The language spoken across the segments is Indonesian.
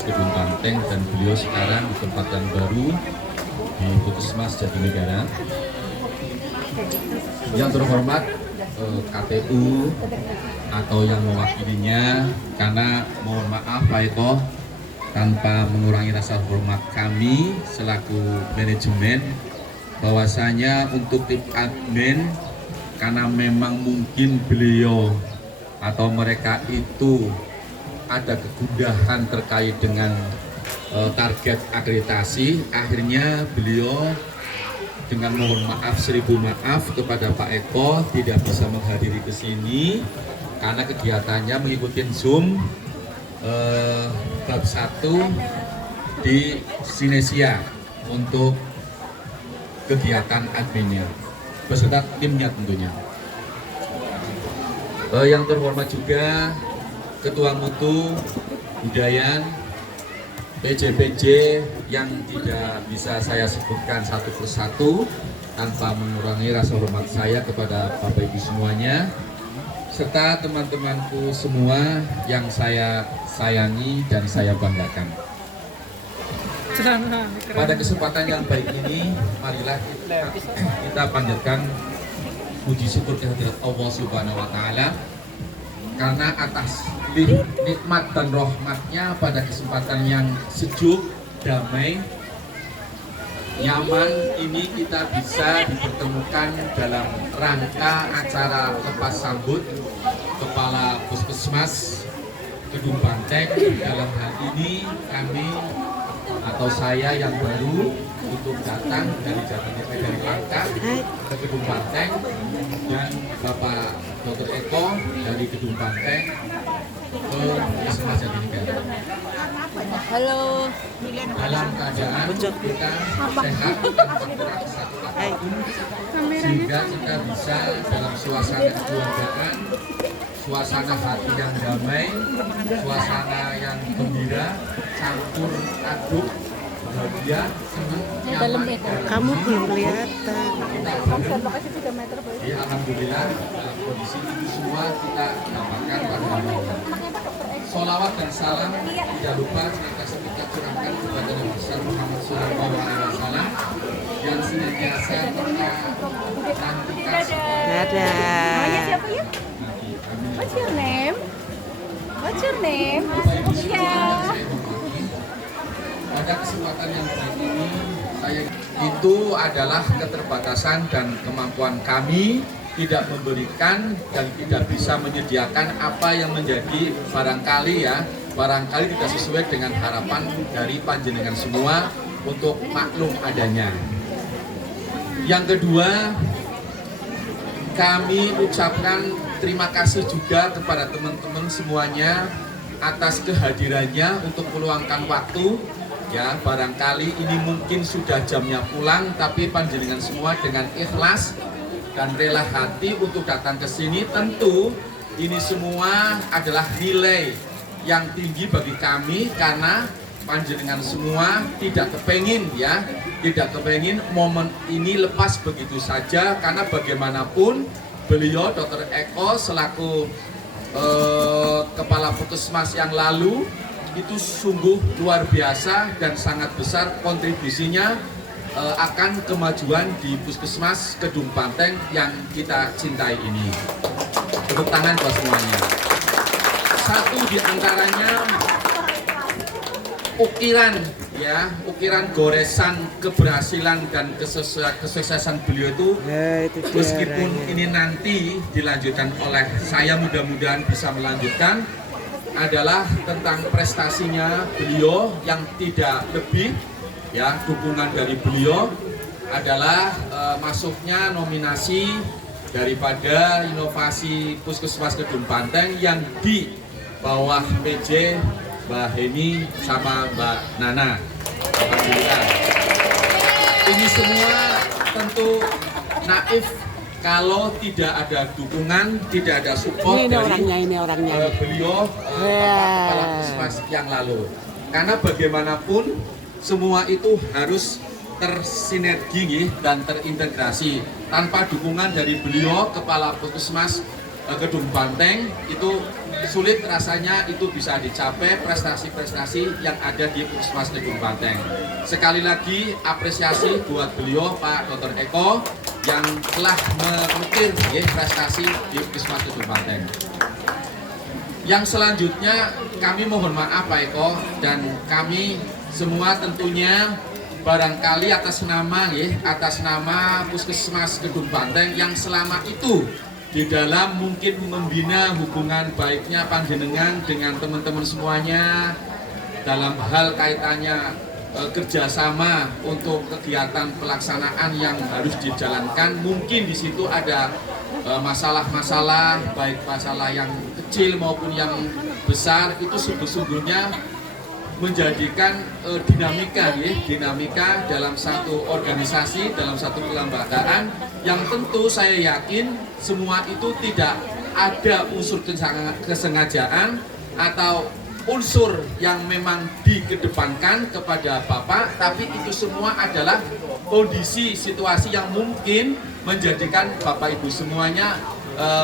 Puskesmas Kedung Banteng, dan beliau sekarang di tempat yang baru di Puskesmas Jatinegara. Yang terhormat KPU atau yang mewakilinya, karena mohon maaf Pak Eko, tanpa mengurangi rasa hormat kami selaku manajemen, bahwasanya untuk tim admin, karena memang mungkin beliau atau mereka itu ada kegundahan terkait dengan target akreditasi, akhirnya beliau dengan mohon maaf, seribu maaf kepada Pak Eko tidak bisa menghadiri ke sini karena kegiatannya mengikuti Zoom bab 1 di Sinesia untuk kegiatan adminnya beserta timnya tentunya. Yang terhormat juga Ketua Mutu Budayan PJ-PJ yang tidak bisa saya sebutkan satu persatu tanpa mengurangi rasa hormat saya kepada Bapak Ibu semuanya, serta teman-temanku semua yang saya sayangi dan saya banggakan. Pada kesempatan yang baik ini, marilah kita panjatkan puji syukur kehadirat Allah Subhanahu wa Ta'ala, karena atas nikmat dan rahmatnya pada kesempatan yang sejuk, damai, nyaman ini kita bisa dipertemukan dalam rangka acara lepas sambut Kepala Puskesmas Kedung Banteng. Dalam hal ini kami atau saya yang baru untuk datang dari Pangkal ke Kedung Banteng, dan Bapak Dr. Eko dari Kedung Banteng ke Puskesmas Jatinegara. Halo. Dalam keadaan kita sehat tanpa kurang satu apapun, sehingga kita bisa dalam suasana kekeluargaan, suasana hati yang damai, suasana yang gembira, campur aduk, bahagia, senang, nyaman. Kamu belum kelihatan. Ya, alhamdulillah dalam kondisi itu semua kita dapatkan pada hari ini. Sholawat dan salam tidak lupa senantiasa kita curahkan kepada Nabi besar Muhammad SAW yang senantiasa kita nantikan. Dadah. Siapa ya? What's your name? What's your name? Ya. Pada kesempatan yang baik ini, saya itu adalah keterbatasan dan kemampuan kami tidak memberikan dan tidak bisa menyediakan apa yang menjadi barangkali tidak sesuai dengan harapan dari panjenengan semua untuk maklum adanya. Yang kedua, kami ucapkan terima kasih juga kepada teman-teman semuanya atas kehadirannya untuk meluangkan waktu. Ya, barangkali ini mungkin sudah jamnya pulang, tapi panjenengan semua dengan ikhlas dan rela hati untuk datang ke sini. Tentu ini semua adalah nilai yang tinggi bagi kami, karena panjenengan semua tidak kepengin momen ini lepas begitu saja, karena bagaimanapun beliau Dr. Eko selaku Kepala Puskesmas yang lalu itu sungguh luar biasa dan sangat besar kontribusinya akan kemajuan di Puskesmas Kedung Banteng yang kita cintai ini. Tepuk tangan buat semuanya. Satu di antaranya ukiran goresan keberhasilan dan kesuksesan beliau itu, meskipun ini nanti dilanjutkan oleh saya, mudah-mudahan bisa melanjutkan, adalah tentang prestasinya beliau yang tidak lebih. Ya, dukungan dari beliau adalah masuknya nominasi daripada inovasi Puskesmas Kedung Banteng yang di bawah PJ Mbak Heni sama Mbak Nana. Alhamdulillah. Ini semua tentu naif kalau tidak ada dukungan, tidak ada support dari beliau Kepala Puskesmas yang lalu. Karena bagaimanapun semua itu harus tersinergi dan terintegrasi. Tanpa dukungan dari beliau Kepala Puskesmas Kedung Banteng itu sulit rasanya itu bisa dicapai prestasi-prestasi yang ada di Puskesmas Kedung Banteng. Sekali lagi apresiasi buat beliau Pak Dr. Eko yang telah mengukir prestasi di Puskesmas Kedung Banteng. Yang selanjutnya kami mohon maaf Pak Eko dan kami semua tentunya barangkali atas nama Puskesmas Kedung Banteng yang selama itu di dalam mungkin membina hubungan baiknya panjenengan dengan teman-teman semuanya dalam hal kaitannya kerjasama untuk kegiatan pelaksanaan yang harus dijalankan. Mungkin di situ ada masalah-masalah, baik masalah yang kecil maupun yang besar, itu sungguh-sungguhnya menjadikan dinamika dalam satu organisasi, dalam satu kelembagaan yang tentu saya yakin semua itu tidak ada unsur kesengajaan atau unsur yang memang dikedepankan kepada Bapak, tapi itu semua adalah kondisi situasi yang mungkin menjadikan Bapak Ibu semuanya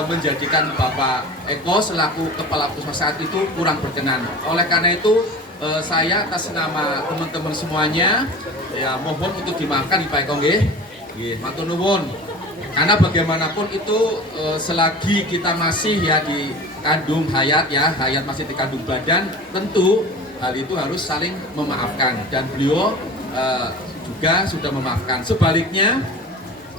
menjadikan Bapak Eko selaku Kepala Puskesmas saat itu kurang berkenan. Oleh karena itu saya atas nama teman-teman semuanya ya mohon untuk dimaafkan Pak Eko nggih. Matur nuwun. Karena bagaimanapun itu selagi kita masih ya dikandung hayat masih dikandung badan, tentu hal itu harus saling memaafkan dan beliau juga sudah memaafkan. Sebaliknya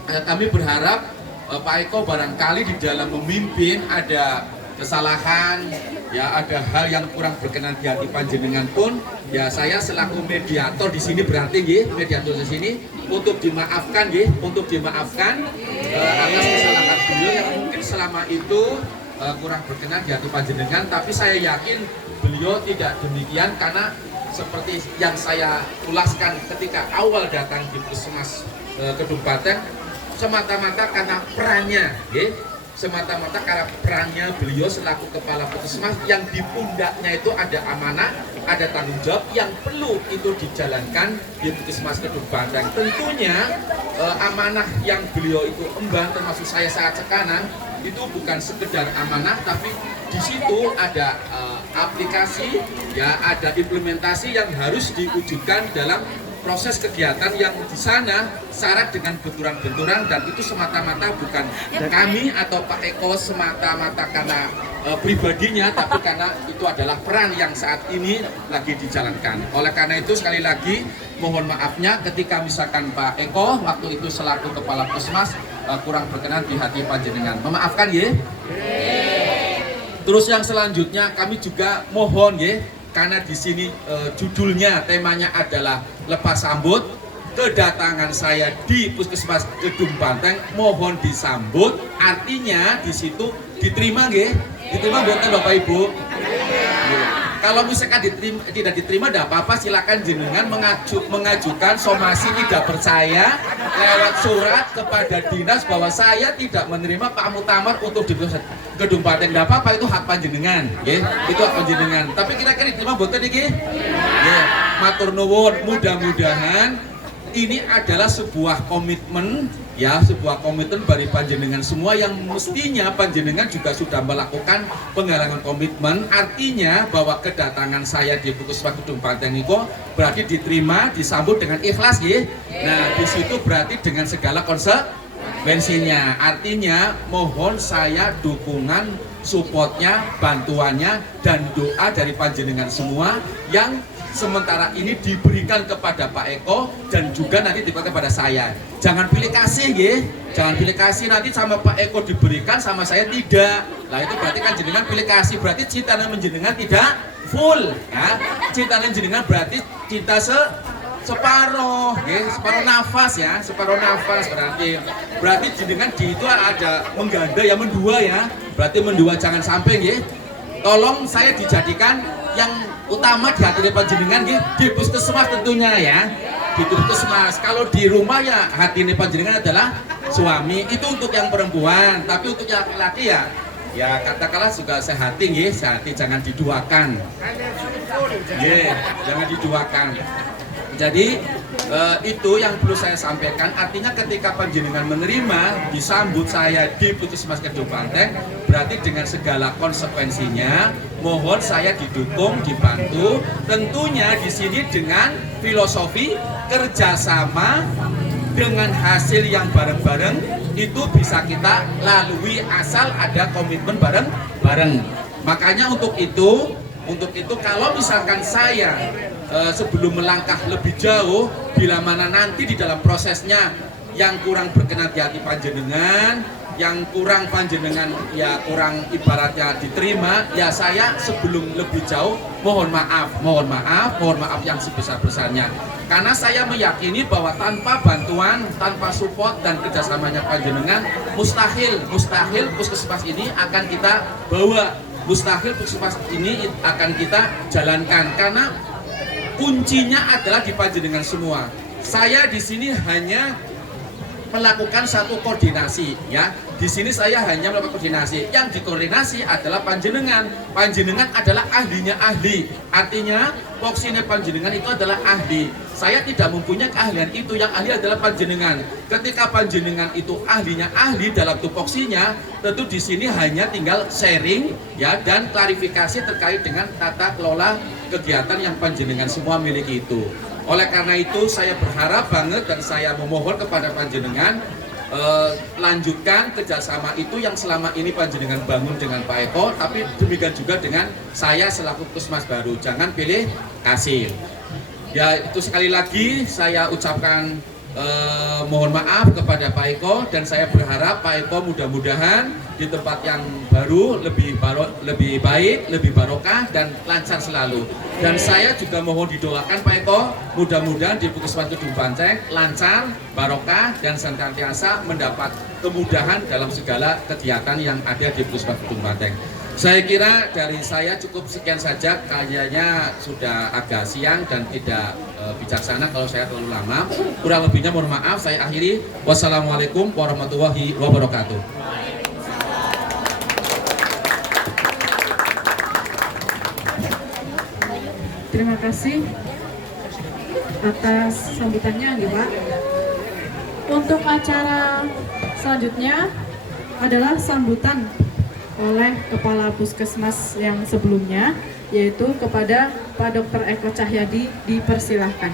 kami berharap Pak Eko barangkali di dalam memimpin ada kesalahan, ya ada hal yang kurang berkenan di hati panjenengan pun, ya saya selaku mediator di sini berarti mediator di sini untuk dimaafkan atas kesalahan beliau yang mungkin selama itu kurang berkenan di hati panjenengan, tapi saya yakin beliau tidak demikian karena seperti yang saya ulaskan ketika awal datang di Puskesmas Kedung Banteng, semata-mata karena perannya, semata-mata karena perannya beliau selaku Kepala Puskesmas yang di pundaknya itu ada amanah, ada tanggung jawab yang perlu itu dijalankan di Puskesmas Kedung Banteng. Tentunya amanah yang beliau itu emban termasuk saya saat sekarang itu bukan sekedar amanah, tapi di situ ada aplikasi, ya ada implementasi yang harus diwujudkan dalam proses kegiatan yang di sana syarat dengan benturan-benturan, dan itu semata-mata bukan kami atau Pak Eko semata-mata karena pribadinya, tapi karena itu adalah peran yang saat ini lagi dijalankan. Oleh karena itu sekali lagi mohon maafnya ketika misalkan Pak Eko waktu itu selaku Kepala Puskesmas kurang berkenan di hati panjenengan. Memaafkan ya. Terus yang selanjutnya kami juga mohon ya, karena di sini judulnya temanya adalah lepas sambut kedatangan saya di Puskesmas Kedung Banteng, mohon disambut, artinya di situ diterima nggih, diterima mboten Bapak Ibu. Kalau misalkan tidak diterima tidak apa-apa, silakan jenengan mengajukan somasi tidak percaya lewat surat kepada dinas bahwa saya tidak menerima Pak Mutamar untuk di Kedung Banteng. Tidak apa-apa, itu hak panjenengan, itu hak panjenengan. Tapi kira-kira diterima mboten iki? Matur nuwun, mudah-mudahan ini adalah sebuah komitmen, ya sebuah komitmen dari panjenengan semua yang mestinya panjenengan juga sudah melakukan penggalangan komitmen, artinya bahwa kedatangan saya di Puskesmas Kedung Banteng itu berarti diterima, disambut dengan ikhlas ya. Nah di situ berarti dengan segala konsekuensinya, artinya mohon saya dukungan, supportnya, bantuannya dan doa dari panjenengan semua yang sementara ini diberikan kepada Pak Eko dan juga nanti diberikan kepada saya. Jangan pilih kasih ya, jangan pilih kasih nanti sama Pak Eko diberikan sama saya tidak. Lah itu berarti kan jenengan pilih kasih, berarti cinta menjenengan tidak full. Ya. Cinta menjenengan berarti cinta separuh, ya, separuh nafas ya, separuh nafas berarti jenengan di itu ada mengganda ya, mendua ya, berarti mendua jangan sampai ya. Tolong saya dijadikan yang utama di hati panjenengan di Puskesmas tentunya ya, di Puskesmas. Kalau di rumah ya hati panjenengan adalah suami, itu untuk yang perempuan, tapi untuk yang laki-laki ya katakanlah juga sehati nggih, sehati, jangan diduakan. Jangan diduakan. Jadi Itu yang perlu saya sampaikan. Artinya ketika panjenengan menerima disambut saya di Puskesmas Kedung Banteng, berarti dengan segala konsekuensinya mohon saya didukung, dibantu. Tentunya di sini dengan filosofi kerjasama dengan hasil yang bareng-bareng itu bisa kita lalui asal ada komitmen bareng-bareng. Makanya untuk itu kalau misalkan saya sebelum melangkah lebih jauh, bila mana nanti di dalam prosesnya yang kurang berkenan di hati panjenengan, yang kurang panjenengan ya kurang ibaratnya diterima, ya saya sebelum lebih jauh mohon maaf yang sebesar-besarnya. Karena saya meyakini bahwa tanpa bantuan, tanpa support dan kerjasamanya panjenengan, mustahil puskesmas ini akan kita bawa, mustahil puskesmas ini akan kita jalankan, karena kuncinya adalah di panjenengan semua. Saya di sini hanya melakukan satu koordinasi, ya. Di sini saya hanya melakukan koordinasi. Yang dikoordinasi adalah panjenengan. Panjenengan adalah ahlinya ahli. Artinya poksinya panjenengan itu adalah ahli. Saya tidak mempunyai keahlian itu. Yang ahli adalah panjenengan. Ketika panjenengan itu ahlinya ahli dalam tupoksinya, tentu di sini hanya tinggal sharing, ya, dan klarifikasi terkait dengan tata kelola kegiatan yang panjenengan semua miliki itu. Oleh karena itu saya berharap banget dan saya memohon kepada panjenengan lanjutkan kerjasama itu yang selama ini panjenengan bangun dengan Pak Eko, tapi demikian juga dengan saya selaku Puskesmas baru. Jangan pilih kasih. Ya, itu sekali lagi saya ucapkan mohon maaf kepada Pak Eko, dan saya berharap Pak Eko mudah-mudahan di tempat yang baru lebih baik, lebih barokah dan lancar selalu. Dan saya juga mohon didoakan Pak Eko, mudah-mudahan di Puskesmas Kedung Banteng lancar, barokah dan senantiasa mendapat kemudahan dalam segala kegiatan yang ada di Puskesmas Kedung Banteng. Saya kira dari saya cukup sekian saja, kayaknya sudah agak siang dan tidak bijaksana kalau saya terlalu lama. Kurang lebihnya mohon maaf, saya akhiri. Wassalamualaikum warahmatullahi wabarakatuh. Terima kasih atas sambutannya, Pak. Untuk acara selanjutnya adalah sambutan oleh Kepala Puskesmas yang sebelumnya, yaitu kepada Pak Dr. Eko Cahyadi. Dipersilahkan.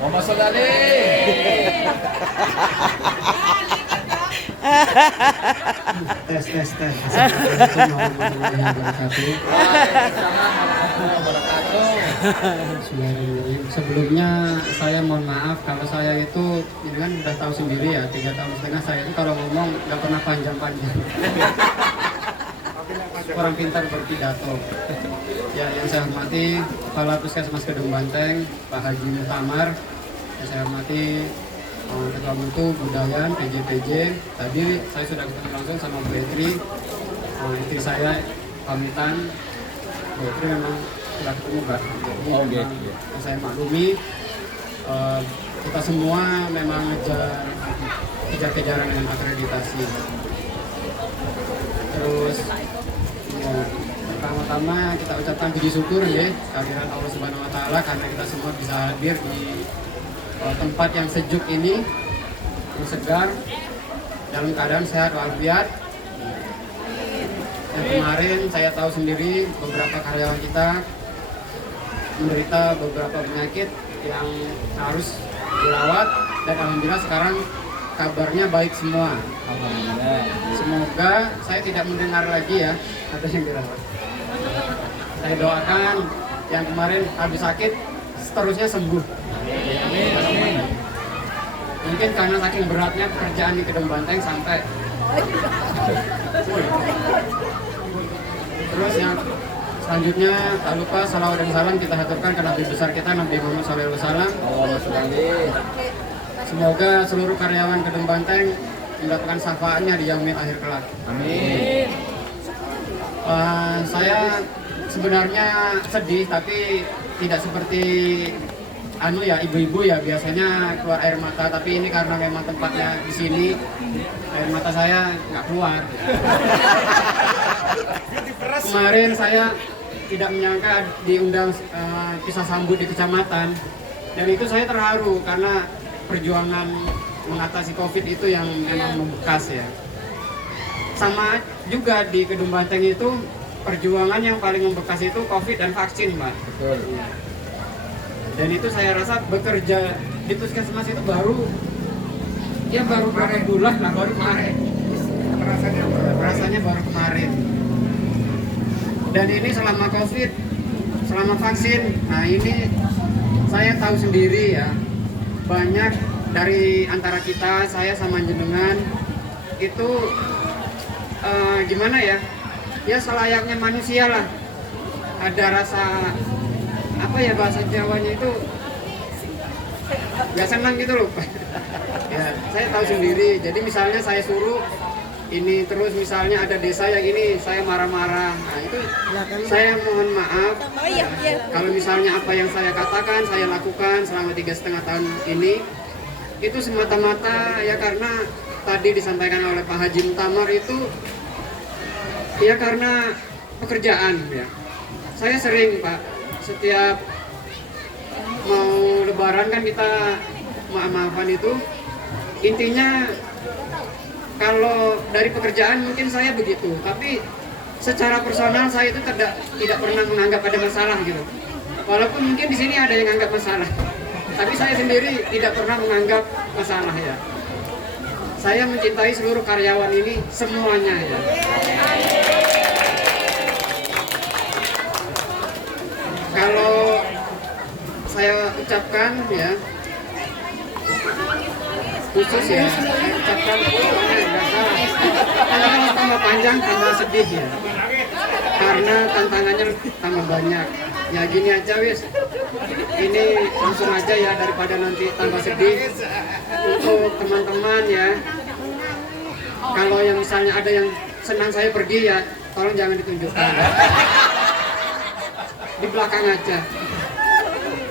Muhammad Sholali. Tes. Assalamualaikum warahmatullahi wabarakatuh. Bismillahirrahmanirrahim. Sebelumnya saya mohon maaf kalau saya itu, ini kan udah tahu sendiri ya, 3 tahun setengah saya itu kalau ngomong nggak pernah panjang-panjang. Kurang pintar berpidato. Ya, yang saya hormati Kepala Puskesmas Kedung Banteng, Pak Haji Mutamar. Yang saya hormati Ketua Mutu Budayan, PJ. Tadi saya sudah ketemu langsung sama Bu Etri. Istri saya pamitan. Bu Etri memang sudah ketemu, Pak. Jadi saya maklumi, kita semua memang kejar-kejaran dengan akreditasi. Terus pertama-tama kita ucapkan puji syukur ya kehadiran Allah Subhanahu wa taala karena kita semua bisa hadir di tempat yang sejuk ini, yang segar, dalam keadaan sehat walafiat. Yang kemarin saya tahu sendiri beberapa karyawan kita menderita beberapa penyakit yang harus dirawat, dan alhamdulillah sekarang kabarnya baik semua. Alhamdulillah. Semoga saya tidak mendengar lagi ya ada yang dirawat. Saya doakan yang kemarin habis sakit seterusnya sembuh. Mungkin karena saking beratnya pekerjaan di Kedung Banteng sampai. Terus yang selanjutnya tak lupa salawat dan salam kita haturkan ke Nabi besar kita Nabi Muhammad SAW. Semoga seluruh karyawan Kedung Banteng mendapatkan syafaatnya di yaumil akhir kelak. Amin. Saya sebenarnya sedih, tapi tidak seperti ibu-ibu ya, biasanya keluar air mata, tapi ini karena memang tempatnya di sini, air mata saya nggak keluar. Kemarin saya tidak menyangka diundang pisah sambut di kecamatan, Dan itu saya terharu karena perjuangan mengatasi COVID itu yang memang membekas ya. Sama juga di Kedung Banteng itu perjuangan yang paling membekas itu COVID dan vaksin, Mbak. Betul. Dan itu saya rasa bekerja di puskesmas itu baru berapa bulan lah, baru kemarin. Rasanya baru kemarin. Dan ini selama COVID, selama vaksin, nah ini saya tahu sendiri ya, banyak dari antara kita, saya sama jenengan itu gimana ya? Ya selayaknya manusia lah. Ada rasa apa ya, bahasa Jawanya itu nggak senang gitu loh. Ya, saya tahu sendiri. Jadi misalnya saya suruh ini terus, misalnya ada desa yang ini saya marah-marah. Nah itu saya mohon maaf. Kalau misalnya apa yang saya katakan, saya lakukan selama 3,5 tahun ini, itu semata-mata ya karena tadi disampaikan oleh Pak Haji Mutamar itu ya karena pekerjaan ya. Saya sering Pak, setiap mau lebaran kan kita maaf-maafan itu, intinya kalau dari pekerjaan mungkin saya begitu, tapi secara personal saya itu tidak pernah menganggap ada masalah gitu. Walaupun mungkin di sini ada yang anggap masalah, tapi saya sendiri tidak pernah menganggap masalah ya. Saya mencintai seluruh karyawan ini semuanya ya. Kalau saya ucapkan ya, khusus ya, saya ucapkan pokoknya nggak salah. Kalau tambah panjang tambah sedih ya, karena tantangannya tambah banyak. Ya gini aja wis, ini langsung aja ya daripada nanti tambah sedih. Untuk teman-teman ya, kalau yang misalnya ada yang senang saya pergi ya, tolong jangan ditunjukkan. Di belakang aja.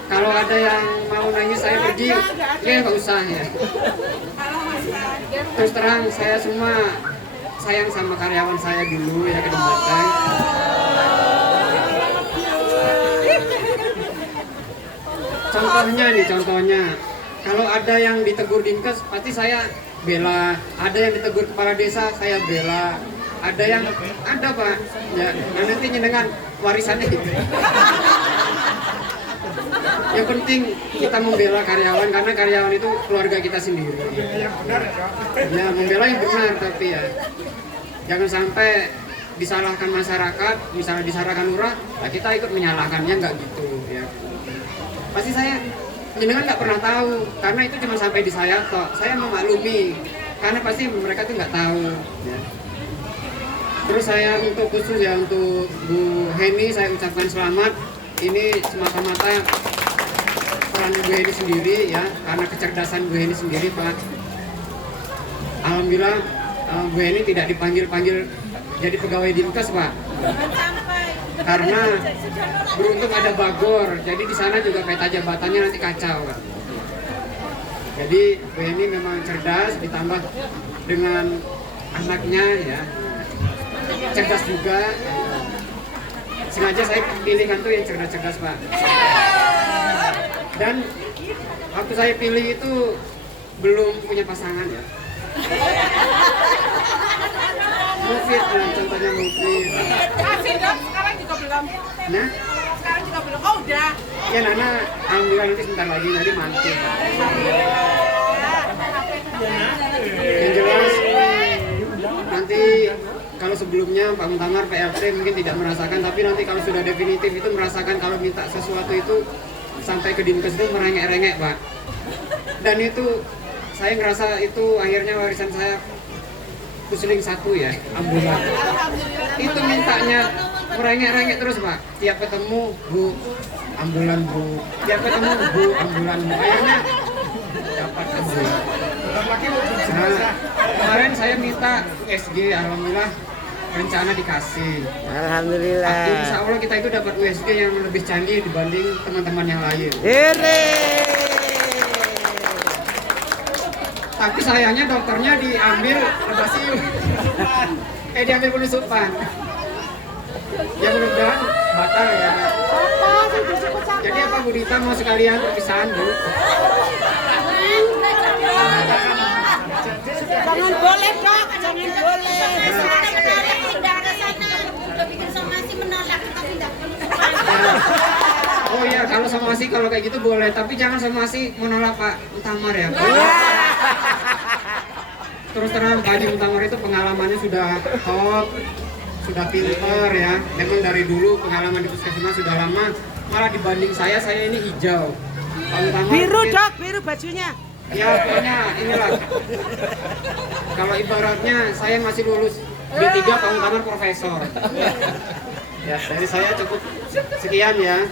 Kalau ada yang mau nangis saya pergi, ya nggak usah ya. Terus terang saya semua sayang sama karyawan saya dulu ya, Kedung Banteng. Contohnya, kalau ada yang ditegur Dinkes, pasti saya bela. Ada yang ditegur kepala desa, saya bela. Ada Pak, ya nanti nyenengan warisannya gitu. Yang penting kita membela karyawan, karena karyawan itu keluarga kita sendiri. Ya membela yang benar, tapi ya jangan sampai disalahkan masyarakat, misalnya disalahkan lurah, nah kita ikut menyalahkannya, nggak gitu ya. Pasti saya jenengan nggak pernah tahu, karena itu cuma sampai di saya toh. Saya memaklumi, karena pasti mereka tuh nggak tahu ya. Terus saya untuk khusus ya untuk Bu Heni saya ucapkan selamat. Ini semata-mata peran Bu Heni sendiri ya, karena kecerdasan Bu Heni sendiri Pak. Alhamdulillah Bu Heni tidak dipanggil jadi pegawai Dinkes Pak. Karena beruntung ada bagor, jadi di sana juga peta jabatannya nanti kacau Pak. Jadi Bu Heni memang cerdas, ditambah dengan anaknya ya, cerdas juga. Sengaja saya pilihkan tuh yang cerdas-cerdas Pak. Dan waktu saya pilih itu belum punya pasangan ya. Mufid, nah, contohnya Mufid. Masih dong, sekarang juga belum. Nah, Sekarang juga belum. Oh udah. ya Nana, alhamdulillah nanti sebentar lagi nanti mantu. Yang jelas nanti kalau sebelumnya Pak Mutamar PLT mungkin tidak merasakan, tapi nanti kalau sudah definitif itu merasakan kalau minta sesuatu itu sampai ke Dinkes itu merengek-rengek Pak. Dan itu saya ngerasa itu akhirnya warisan saya Pusling 1 ya, ambulan. Itu mintanya merengek-rengek terus Pak. Tiap ketemu Bu, ambulan Bu. Tiap ketemu Bu, ambulan Bu. Akhirnya dapat ambulan. Nah, kemarin saya minta USG, alhamdulillah rencana dikasih. Alhamdulillah. Insya Allah kita itu dapat USG yang lebih canggih dibanding teman-teman yang lain. Tapi sayangnya dokternya diambil lebasium. Diambil penusupan. Ya mudah-mudahan batal ya. Jadi apa Bu Dita mau sekalian perpisahan Bu. Jangan boleh dok, jangan boleh. Oh iya, kalau somasi kalau kayak gitu boleh, tapi jangan somasi menolak Pak Mutamar ya. Terus terang Pak Haji Mutamar itu pengalamannya sudah top, sudah pinter ya. Memang dari dulu pengalaman di puskesmas sudah lama. Malah dibanding saya ini hijau. Pak Mutamar Biru mungkin- dok, biru bajunya. Ya pokoknya inilah. Kalau ibaratnya saya masih lulus D3, Pak Mutamar profesor. Ya dari saya cukup sekian ya.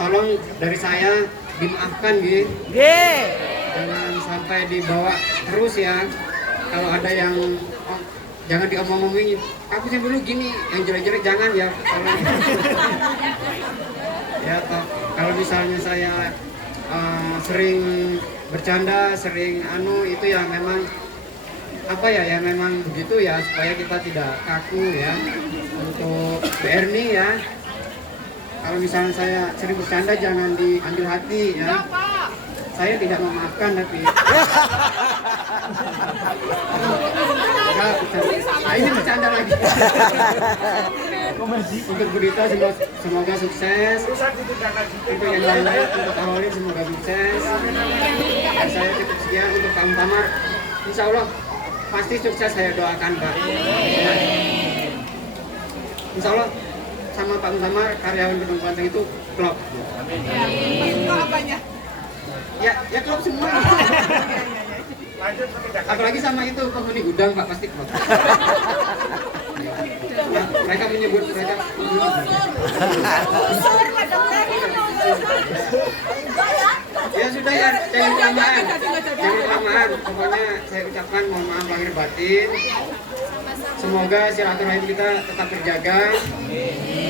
Tolong dari saya dimaafkan gitu. Jangan sampai dibawa terus ya. Kalau ada yang jangan diomong-omongin. Aku sih dulu gini, yang jelek-jelek jangan ya. Tolong. Ya kalau misalnya saya sering bercanda, sering itu ya memang apa ya memang begitu ya, supaya kita tidak kaku ya. Untuk Bernie ya, kalau misalnya saya sering bercanda jangan diambil hati ya. Saya tidak memaafkan tapi enggak, ini bercanda lagi. Untuk Bu Dita semoga sukses. Untuk yang lainnya, untuk Awalin semoga sukses. Dan saya cukup sekian. Untuk Pak Mutamar, insya Allah pasti sukses, saya doakan Pak. Ya. Insya Allah sama Pak Mutamar karyawan Gedung Banteng itu klop. Ya klop semua. Apalagi sama itu penghuni gudang Pak, pasti klop. Nah, mereka menyebut ya sudah ya, jangan kelamaan. Pokoknya saya ucapkan mohon maaf lahir batin. Semoga silaturahim kita tetap terjaga.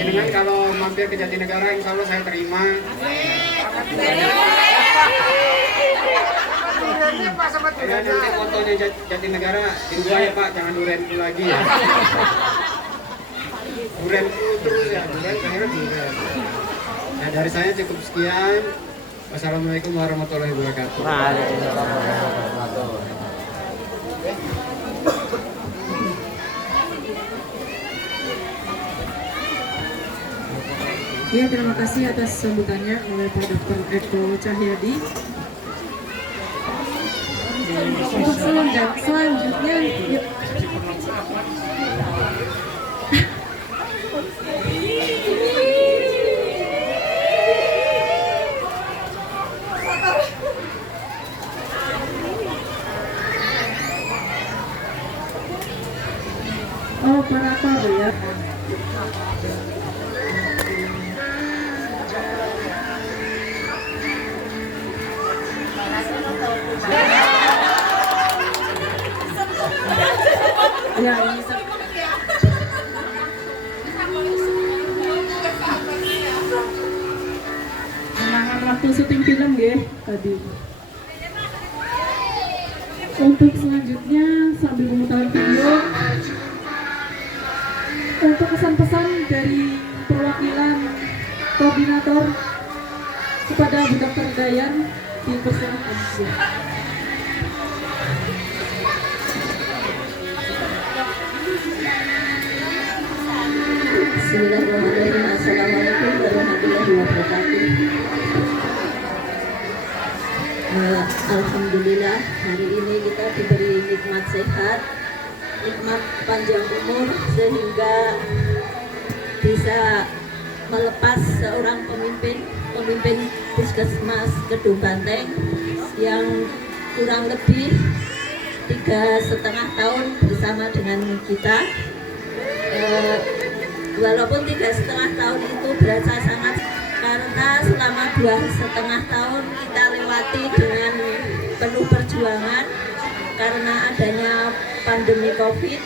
Dengan kalau mampir ke Jatinegara, insya Allah saya terima. Ya nanti fotonya Jatinegara di dua ya Pak, jangan duren itu lagi ya. Duren itu terus ya, duren akhirnya duren. Nah dari saya cukup sekian. Wassalamualaikum warahmatullahi wabarakatuh. Ya, terima kasih atas sambutannya oleh Pak Dr. Eko Cahyadi. Untuk selanjutnya, yuk. Oh, para apa ya? Ya, ini menahan waktu syuting film ya tadi. Untuk selanjutnya sambil memutar video, untuk pesan-pesan dari perwakilan koordinator kepada Bu Dr. Dayan dipersilakan. Bismillahirrahmanirrahim. Assalamualaikum warahmatullahi wabarakatuh. Alhamdulillah hari ini kita diberi nikmat sehat, nikmat panjang umur sehingga bisa melepas seorang pemimpin Puskesmas Gedung Banteng yang kurang lebih 3,5 tahun bersama dengan kita. Walaupun 3,5 tahun itu berasa sangat, karena selama 2,5 tahun kita lewati dengan penuh perjuangan karena adanya pandemi COVID.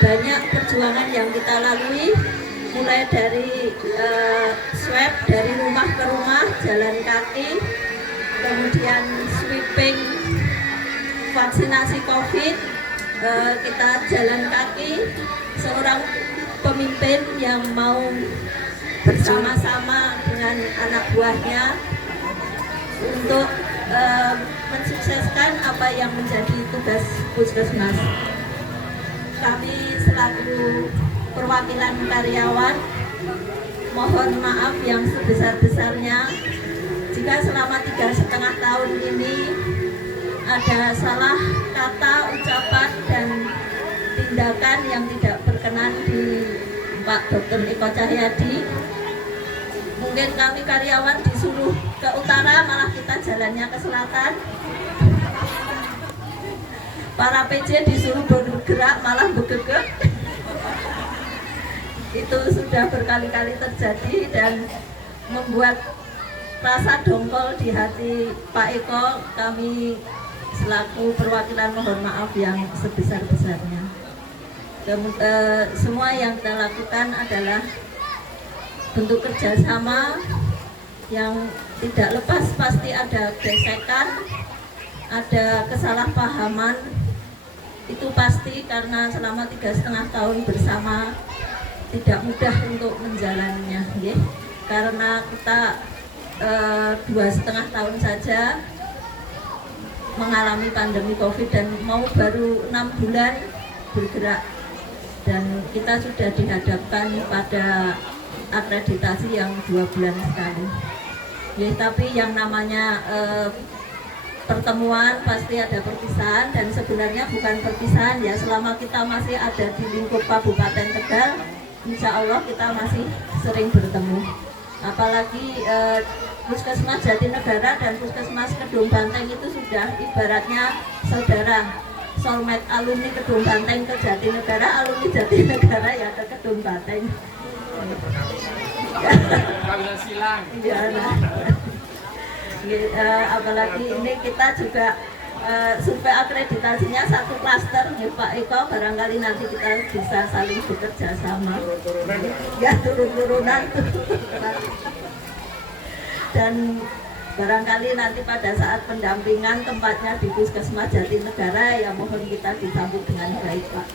Banyak perjuangan yang kita lalui, mulai dari swab dari rumah ke rumah, jalan kaki, kemudian sweeping vaksinasi COVID, kita jalan kaki. Seorang pemimpin yang mau bersama-sama dengan anak buahnya untuk mensukseskan apa yang menjadi tugas Puskesmas. Kami selaku perwakilan karyawan mohon maaf yang sebesar-besarnya jika selama 3,5 tahun ini ada salah kata, ucapan, dan tindakan yang tidak berkenan di Pak Dr. Eko Cahyadi. Mungkin kami karyawan disuruh ke utara, malah kita jalannya ke selatan. Para PJ disuruh bergerak, malah begegek. Itu sudah berkali-kali terjadi dan membuat rasa dongkol di hati Pak Eko. Kami selaku perwakilan mohon maaf yang sebesar-besarnya. Semua yang kita lakukan adalah bentuk kerjasama yang tidak lepas pasti ada gesekan, ada kesalahpahaman, itu pasti karena selama 3,5 tahun bersama tidak mudah untuk menjalannya, ya. Karena kita 2,5 tahun saja mengalami pandemi COVID dan mau baru 6 bulan bergerak, dan kita sudah dihadapkan pada akreditasi yang 2 bulan sekali. Ya, tapi yang namanya pertemuan pasti ada perpisahan, dan sebenarnya bukan perpisahan ya, selama kita masih ada di lingkup Kabupaten Tegal, insya Allah kita masih sering bertemu. Apalagi Puskesmas Jatinegara dan Puskesmas Kedung Banteng itu sudah ibaratnya saudara, soulmate. Alumni Kedung Banteng ke Jatinegara, alumni Jatinegara ya ke Kedung Banteng. Kawilan silang. Ya, nah. Apalagi ini kita juga survei akreditasinya satu klaster ya Pak Eko, barangkali nanti kita bisa saling bekerja sama ya, turun-turunan dan barangkali nanti pada saat pendampingan tempatnya di Puskesmas Jatinegara ya mohon kita disambut dengan baik Pak.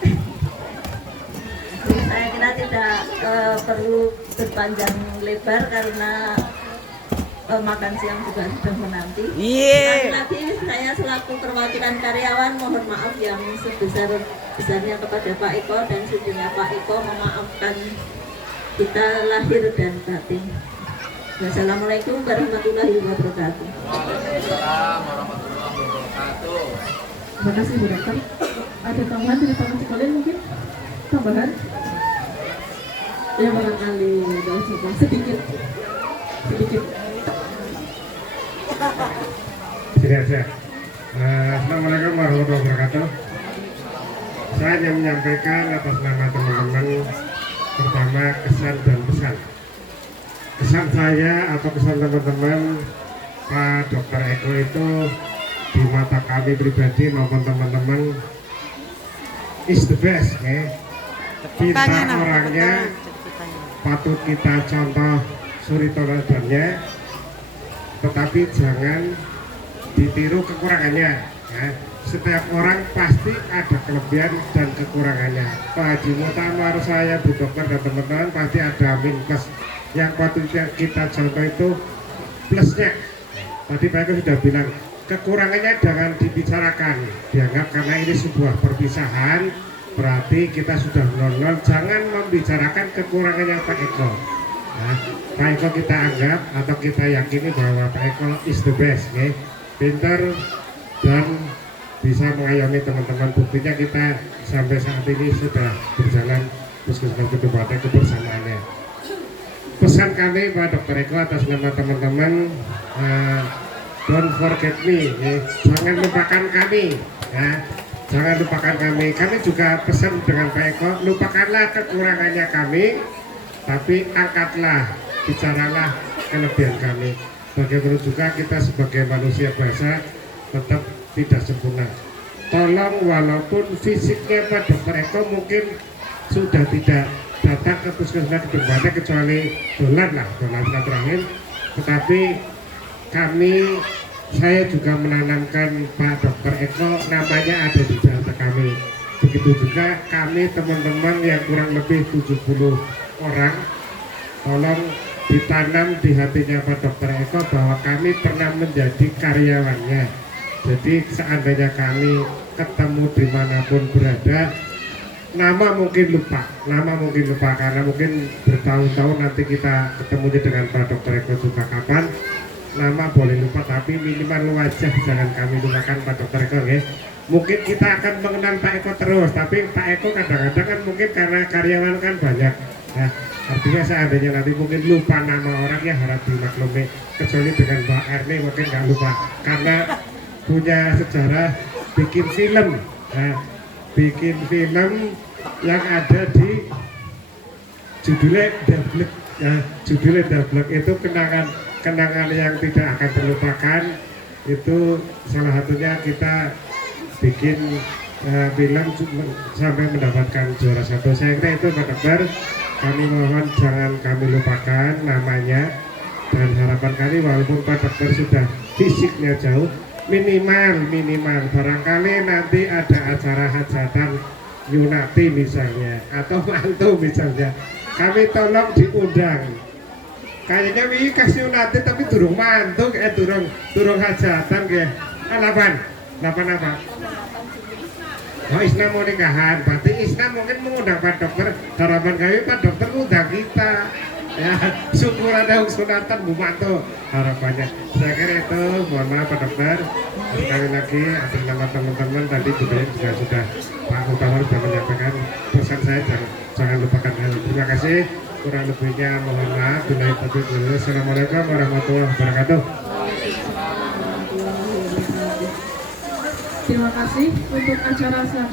Saya kira tidak perlu berpanjang lebar karena makan siang juga sudah menanti. Lagi saya selaku perwakilan karyawan mohon maaf yang sebesar-besarnya kepada Pak Eko, dan sejujurnya Pak Eko memaafkan kita lahir dan batin. Wassalamualaikum warahmatullahi wabarakatuh. Waalaikumsalam warahmatullahi wabarakatuh. Terima kasih Bu Dokter. Ada tambahan dari Pak sekalian mungkin? Tambahan? Ya barangkali nggak usah Pak. Sedikit. Sini aja. Assalamualaikum warahmatullahi wabarakatuh. Saya hanya menyampaikan atas nama teman-teman pertama kesan dan pesan. Kesan saya atau kesan teman-teman Pak Dr. Eko itu di mata kami pribadi maupun teman-teman is the best, ya. Kita orangnya patut kita contoh suri teladannya, tetapi jangan ditiru kekurangannya, ya. Setiap orang pasti ada kelebihan dan kekurangannya. Pak Haji Mutamar, saya, Bu Dokter dan teman-teman pasti ada min plus. Yang patut kita contoh itu plusnya. Tadi Pak Eko sudah bilang kekurangannya jangan dibicarakan, dianggap karena ini sebuah perpisahan berarti kita sudah nol-nol. Jangan membicarakan kekurangannya Pak Eko. Nah, Pak Eko kita anggap atau kita yakini bahwa Pak Eko is the best, ya. Pinter dan bisa mengayomi teman-teman. Buktinya kita sampai saat ini sudah berjalan Puskesmas Kedung Banteng kebersamaannya. Pesan kami Pak Dr. Eko atas nama teman-teman, don't forget me, ya. Jangan lupakan kami, ya. Jangan lupakan kami. Kami juga pesan dengan Pak Eko, lupakanlah kekurangannya kami, tapi angkatlah, bicaralah kelebihan kami. Bagaimana juga kita sebagai manusia biasa tetap tidak sempurna. Tolong, walaupun fisiknya Pak Dr. Eko mungkin sudah tidak datang ke Puskesmas Kedung Banteng kecuali dolan silaturahim, tetapi saya juga menanamkan Pak Dr. Eko namanya ada di data kami. Begitu juga kami teman-teman yang kurang lebih 70 orang tolong ditanam di hatinya Pak Dr. Eko bahwa kami pernah menjadi karyawannya. Jadi seandainya kami ketemu dimanapun berada, nama mungkin lupa karena mungkin bertahun-tahun nanti kita ketemunya dengan Pak Dr. Eko juga kapan. Nama boleh lupa tapi minimal wajah jangan kami lupakan Pak Dr. Eko ya. Mungkin kita akan mengenal Pak Eko terus, tapi Pak Eko kadang-kadang kan mungkin karena karyawan kan banyak. Nah, artinya seandainya nanti mungkin lupa nama orang ya harap dimaklumi. Kecuali dengan Mbak Erni mungkin nggak lupa karena punya sejarah bikin film. Nah, bikin film yang ada di judulnya Dablek. Nah, judulnya Dablek itu kenangan yang tidak akan terlupakan. Itu salah satunya kita bikin film sampai mendapatkan juara 1. Saya kira itu Pak Dokter, kami mohon jangan kami lupakan namanya, dan harapan kami walaupun Pak Dokter sudah fisiknya jauh, minimal barangkali nanti ada acara hajatan Yunati misalnya atau mantu misalnya, kami tolong diundang. Kayaknya wingi kasih Yunati tapi durung mantu durung hajatan kayak lapan apa? Oh, Isna mau nikahan, berarti Isna mungkin mengundang Pak Dokter. Harapan kami Pak Dokter undang kita. Ya, syukur ada sunatan Bu Mantu harapannya. Saya kira itu, mohon maaf Pak Dokter. Sekali lagi atas nama teman-teman tadi juga sudah Pak Utama sudah menyampaikan pesan saya jangan lupakan hal. Terima kasih. Kurang lebihnya mohon maaf. Assalamualaikum warahmatullahi wabarakatuh. Terima kasih untuk acara